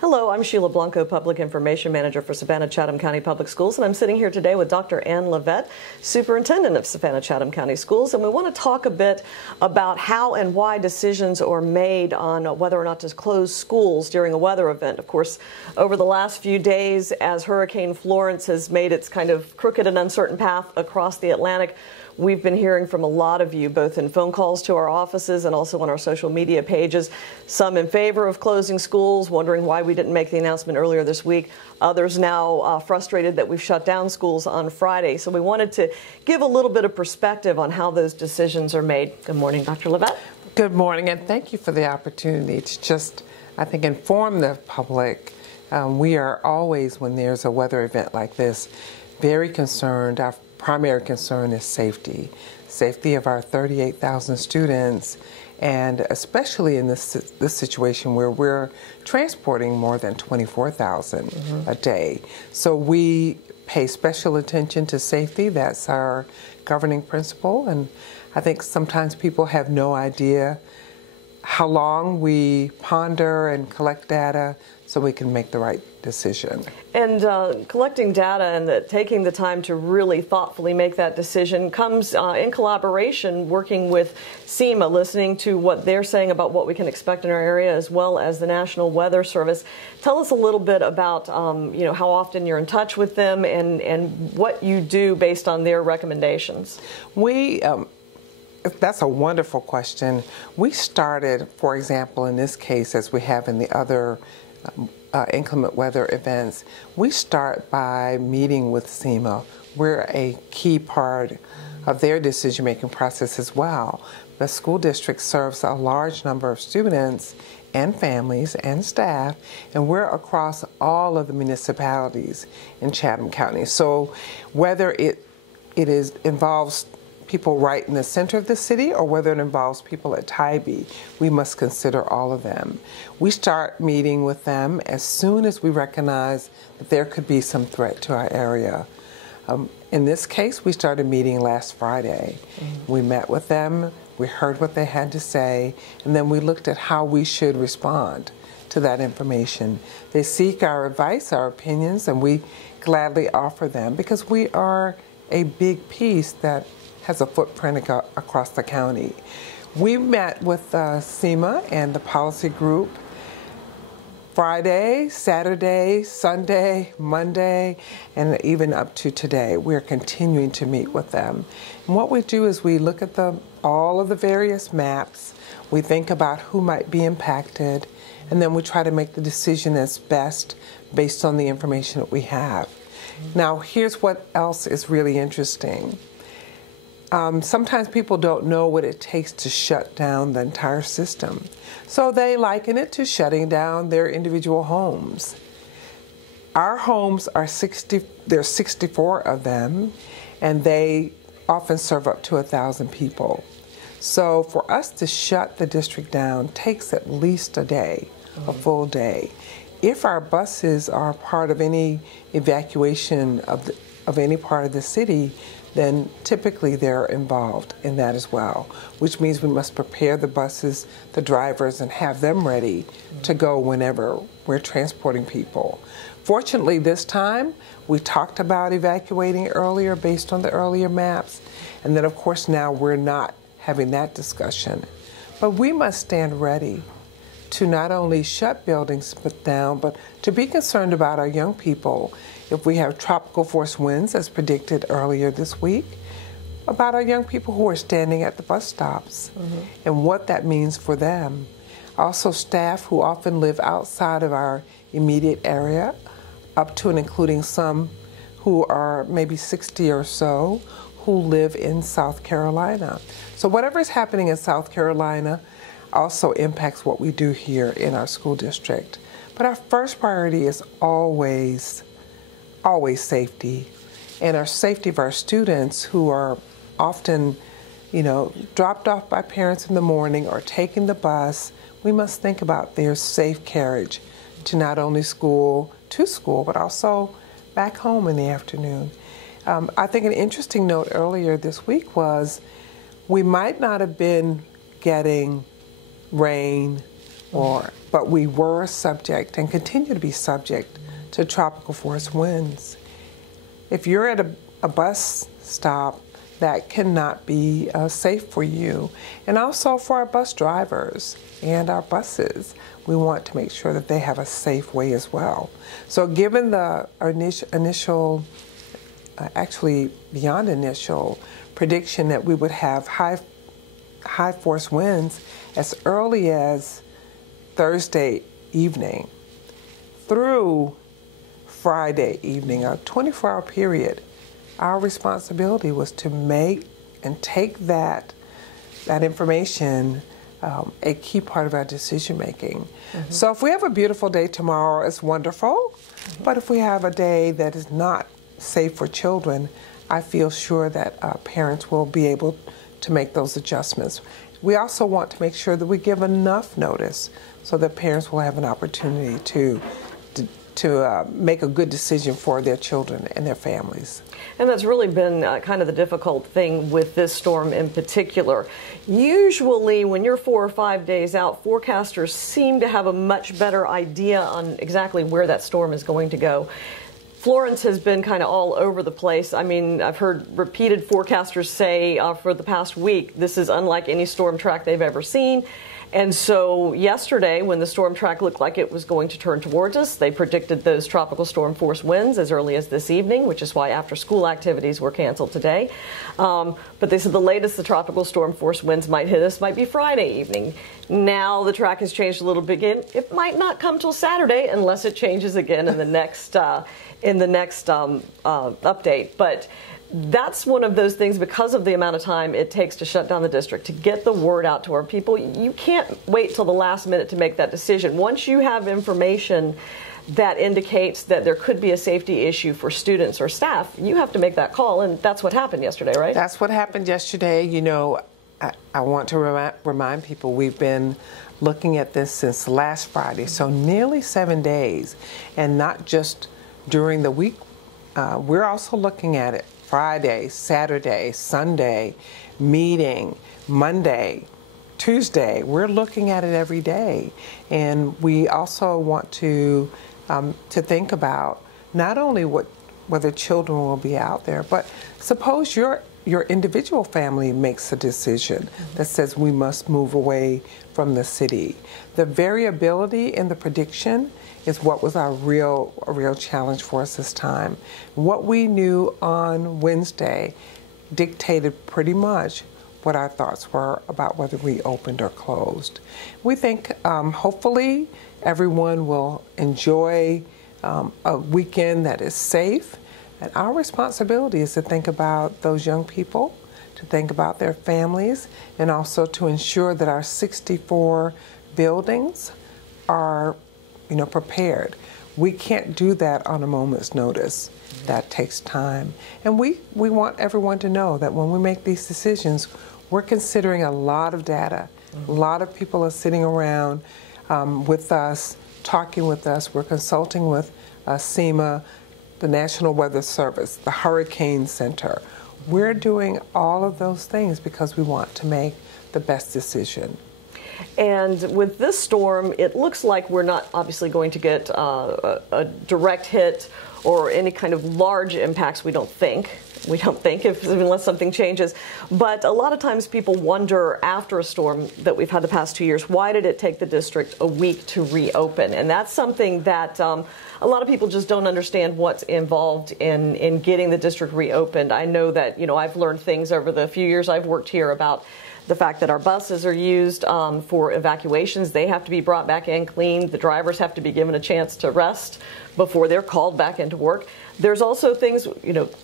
Hello, I'm Sheila Blanco, Public Information Manager for Savannah-Chatham County Public Schools, and I'm sitting here today with Dr. Levett, Superintendent of Savannah-Chatham County Schools, and we want to talk a bit about how and why decisions are made on whether or not to close schools during a weather event. Of course, over the last few days, as Hurricane Florence has made its kind of crooked and uncertain path across the Atlantic, we've been hearing from a lot of you, both in phone calls to our offices and also on our social media pages, some in favor of closing schools, wondering why we didn't make the announcement earlier this week. Others now frustrated that we've shut down schools on Friday. So we wanted to give a little bit of perspective on how those decisions are made. Good morning, Dr. Levett. Good morning, and thank you for the opportunity to just, I think, inform the public. We are always, when there's a weather event like this, very concerned. Our primary concern is safety of our 38,000 students, and especially in this situation where we're transporting more than 24,000 a day. So we pay special attention to safety. That's our governing principle, and I think sometimes people have no idea how long we ponder and collect data so we can make the right decision. And collecting data and taking the time to really thoughtfully make that decision comes in collaboration, working with FEMA, listening to what they're saying about what we can expect in our area, as well as the National Weather Service. Tell us a little bit about how often you're in touch with them and what you do based on their recommendations. That's a wonderful question. We started, for example, in this case, as we have in the other inclement weather events, we start by meeting with FEMA. We're a key part of their decision-making process as well. The school district serves a large number of students and families and staff, and we're across all of the municipalities in Chatham County. So whether it involves people right in the center of the city or whether it involves people at Tybee, we must consider all of them. We start meeting with them as soon as we recognize that there could be some threat to our area. In this case, we started meeting last Friday. We met with them, we heard what they had to say, and then we looked at how we should respond to that information. They seek our advice, our opinions, and we gladly offer them because we are a big piece that has a footprint across the county. We met with FEMA and the policy group Friday, Saturday, Sunday, Monday, and even up to today. We're continuing to meet with them. And what we do is we look at all of the various maps, we think about who might be impacted, and then we try to make the decision that's best based on the information that we have. Now, here's what else is really interesting. Sometimes people don't know what it takes to shut down the entire system. So they liken it to shutting down their individual homes. Our homes are there's 64 of them, and they often serve up to 1,000 people. So for us to shut the district down takes at least a day, a full day. If our buses are part of any evacuation of any part of the city, then typically they're involved in that as well, which means we must prepare the buses, the drivers, and have them ready to go whenever we're transporting people. Fortunately, this time, we talked about evacuating earlier based on the earlier maps, and then of course now we're not having that discussion. But we must stand ready to not only shut buildings down, but to be concerned about our young people if we have tropical force winds as predicted earlier this week, about our young people who are standing at the bus stops and what that means for them. Also staff who often live outside of our immediate area, up to and including some who are maybe 60 or so who live in South Carolina. So whatever is happening in South Carolina also impacts what we do here in our school district. But our first priority is always safety, and our safety of our students who are often, dropped off by parents in the morning or taking the bus. We must think about their safe carriage to not only school, but also back home in the afternoon. I think an interesting note earlier this week was we might not have been getting rain or but we were subject and continue to be subject to tropical force winds. If you're at a bus stop, that cannot be safe for you. And also for our bus drivers and our buses, we want to make sure that they have a safe way as well. So given the initial, actually beyond initial, prediction that we would have high force winds as early as Thursday evening through Friday evening, a 24-hour period, our responsibility was to make and take that information a key part of our decision making. Mm-hmm. So if we have a beautiful day tomorrow, it's wonderful. Mm-hmm. But if we have a day that is not safe for children, I feel sure that parents will be able to make those adjustments. We also want to make sure that we give enough notice so that parents will have an opportunity to make a good decision for their children and their families. And that's really been kind of the difficult thing with this storm in particular. Usually when you're 4 or 5 days out, forecasters seem to have a much better idea on exactly where that storm is going to go. Florence has been kind of all over the place. I mean, I've heard repeated forecasters say for the past week, this is unlike any storm track they've ever seen. And so yesterday, when the storm track looked like it was going to turn towards us, they predicted those tropical storm force winds as early as this evening, which is why after school activities were canceled today. But they said the latest the tropical storm force winds might hit us might be Friday evening. Now the track has changed a little bit again. It might not come till Saturday unless it changes again in the next update. But that's one of those things, because of the amount of time it takes to shut down the district, to get the word out to our people. You can't wait till the last minute to make that decision. Once you have information that indicates that there could be a safety issue for students or staff, you have to make that call, and that's what happened yesterday, right? That's what happened yesterday. You know, I want to remind people we've been looking at this since last Friday, so nearly 7 days, and not just during the week. We're also looking at it Friday, Saturday, Sunday, meeting, Monday, Tuesday. We're looking at it every day. And we also want to think about not only whether children will be out there, but suppose your individual family makes a decision that says we must move away from the city. The variability in the prediction is what was a real challenge for us this time. What we knew on Wednesday dictated pretty much what our thoughts were about whether we opened or closed. We think hopefully everyone will enjoy a weekend that is safe, and our responsibility is to think about those young people, to think about their families, and also to ensure that our 64 buildings are prepared. We can't do that on a moment's notice. That takes time. And we want everyone to know that when we make these decisions, we're considering a lot of data. A lot of people are sitting around with us, talking with us. We're consulting with FEMA, the National Weather Service, the Hurricane Center. We're doing all of those things because we want to make the best decision. And with this storm, it looks like we're not obviously going to get a direct hit or any kind of large impacts, we don't think, unless something changes. But a lot of times people wonder after a storm that we've had the past 2 years, why did it take the district a week to reopen? And that's something that a lot of people just don't understand what's involved in getting the district reopened. I know that, I've learned things over the few years I've worked here about the fact that our buses are used for evacuations. They have to be brought back in cleaned. The drivers have to be given a chance to rest before they're called back into work. There's also things,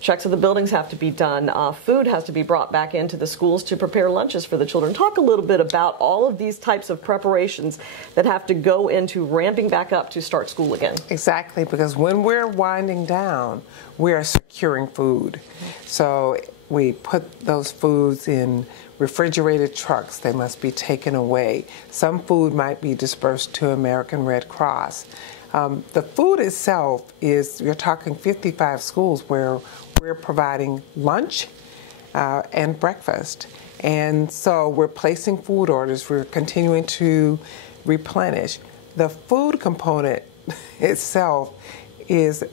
checks of the buildings have to be done. Food has to be brought back into the schools to prepare lunches for the children. Talk a little bit about all of these types of preparations that have to go into ramping back up to start school again. Exactly, because when we're winding down, we are securing food. So we put those foods in refrigerated trucks. They must be taken away. Some food might be dispersed to American Red Cross. The food itself is, you're talking 55 schools where we're providing lunch and breakfast. And so we're placing food orders. We're continuing to replenish. the food component itself is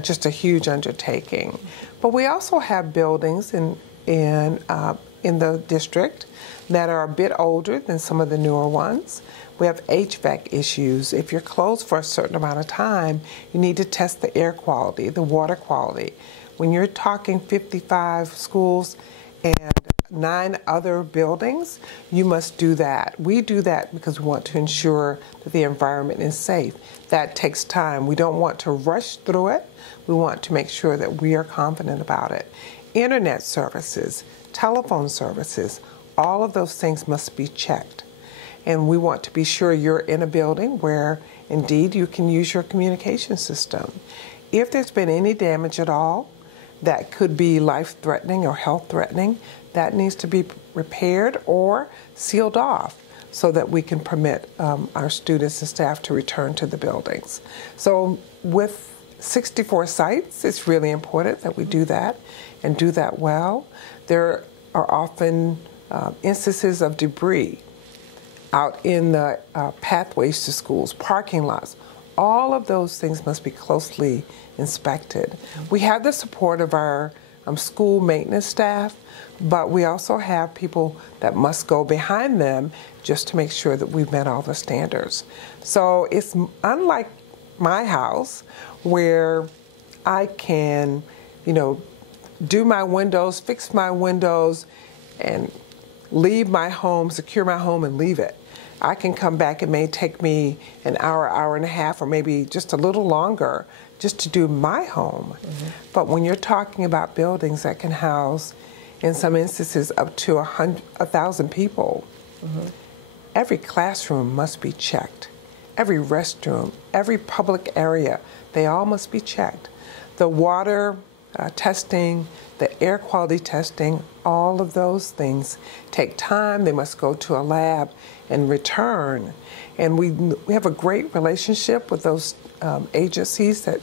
just a huge undertaking. But we also have buildings in the district that are a bit older than some of the newer ones. We have HVAC issues. If you're closed for a certain amount of time, you need to test the air quality, the water quality. When you're talking 55 schools and 9 other buildings, you must do that. We do that because we want to ensure that the environment is safe. That takes time. We don't want to rush through it. We want to make sure that we are confident about it. Internet services, telephone services, all of those things must be checked. And we want to be sure you're in a building where indeed you can use your communication system. If there's been any damage at all that could be life-threatening or health-threatening, that needs to be repaired or sealed off so that we can permit our students and staff to return to the buildings. So with 64 sites, it's really important that we do that and do that well. There are often instances of debris out in the pathways to schools, parking lots. All of those things must be closely inspected. We have the support of our school maintenance staff, but we also have people that must go behind them just to make sure that we've met all the standards. So it's unlike my house where I can, do my windows, fix my windows, and leave my home, secure my home, and leave it. I can come back. It may take me an hour, hour and a half, or maybe just a little longer just to do my home. Mm-hmm. But when you're talking about buildings that can house, in some instances, up to 1,000 people, mm-hmm. every classroom must be checked. Every restroom, every public area, they all must be checked. The water testing, the air quality testing, all of those things take time. They must go to a lab and return. And we have a great relationship with those agencies that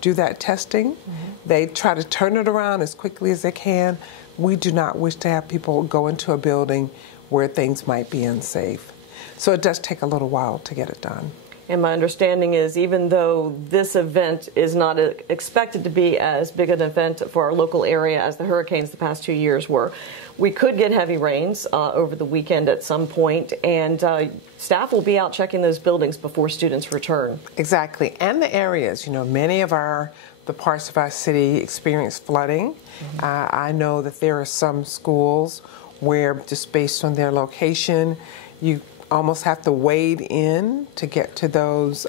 do that testing. Mm-hmm. They try to turn it around as quickly as they can. We do not wish to have people go into a building where things might be unsafe. So it does take a little while to get it done. And my understanding is even though this event is not expected to be as big an event for our local area as the hurricanes the past 2 years were, we could get heavy rains over the weekend at some point, and staff will be out checking those buildings before students return. Exactly. And the areas, many of the parts of our city experience flooding. Mm-hmm. I know that there are some schools where just based on their location, you almost have to wade in to get to those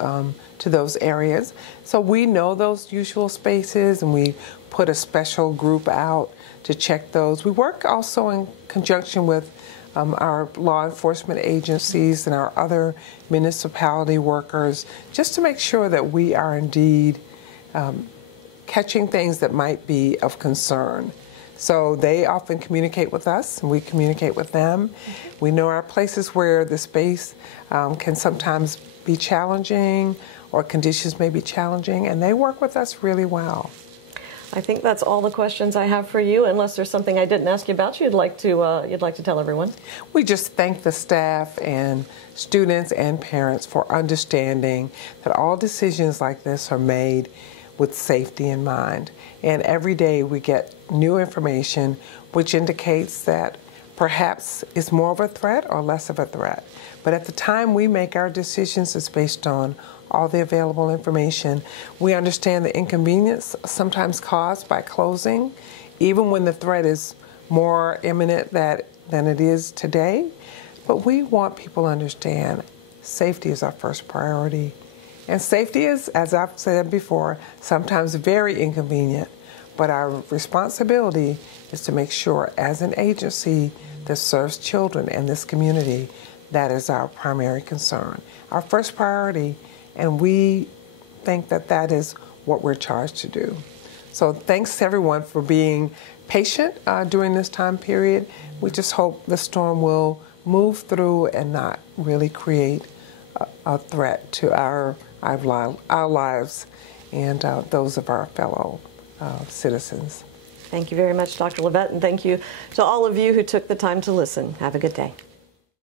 areas. So we know those usual spaces, and we put a special group out to check those. We work also in conjunction with our law enforcement agencies and our other municipality workers just to make sure that we are indeed catching things that might be of concern. So they often communicate with us, and we communicate with them. We know our places where the space can sometimes be challenging or conditions may be challenging, and they work with us really well. I think that's all the questions I have for you, unless there's something I didn't ask you about you'd like to tell everyone. We just thank the staff and students and parents for understanding that all decisions like this are made with safety in mind. And every day we get new information which indicates that perhaps it's more of a threat or less of a threat. But at the time we make our decisions, it's based on all the available information. We understand the inconvenience sometimes caused by closing, even when the threat is more imminent than it is today. But we want people to understand safety is our first priority. And safety is, as I've said before, sometimes very inconvenient. But our responsibility is to make sure, as an agency that serves children in this community, that is our primary concern, our first priority, and we think that that is what we're charged to do. So thanks to everyone for being patient during this time period. We just hope the storm will move through and not really create a threat to our lives and those of our fellow citizens. Thank you very much, Dr. Levett, and thank you to all of you who took the time to listen. Have a good day.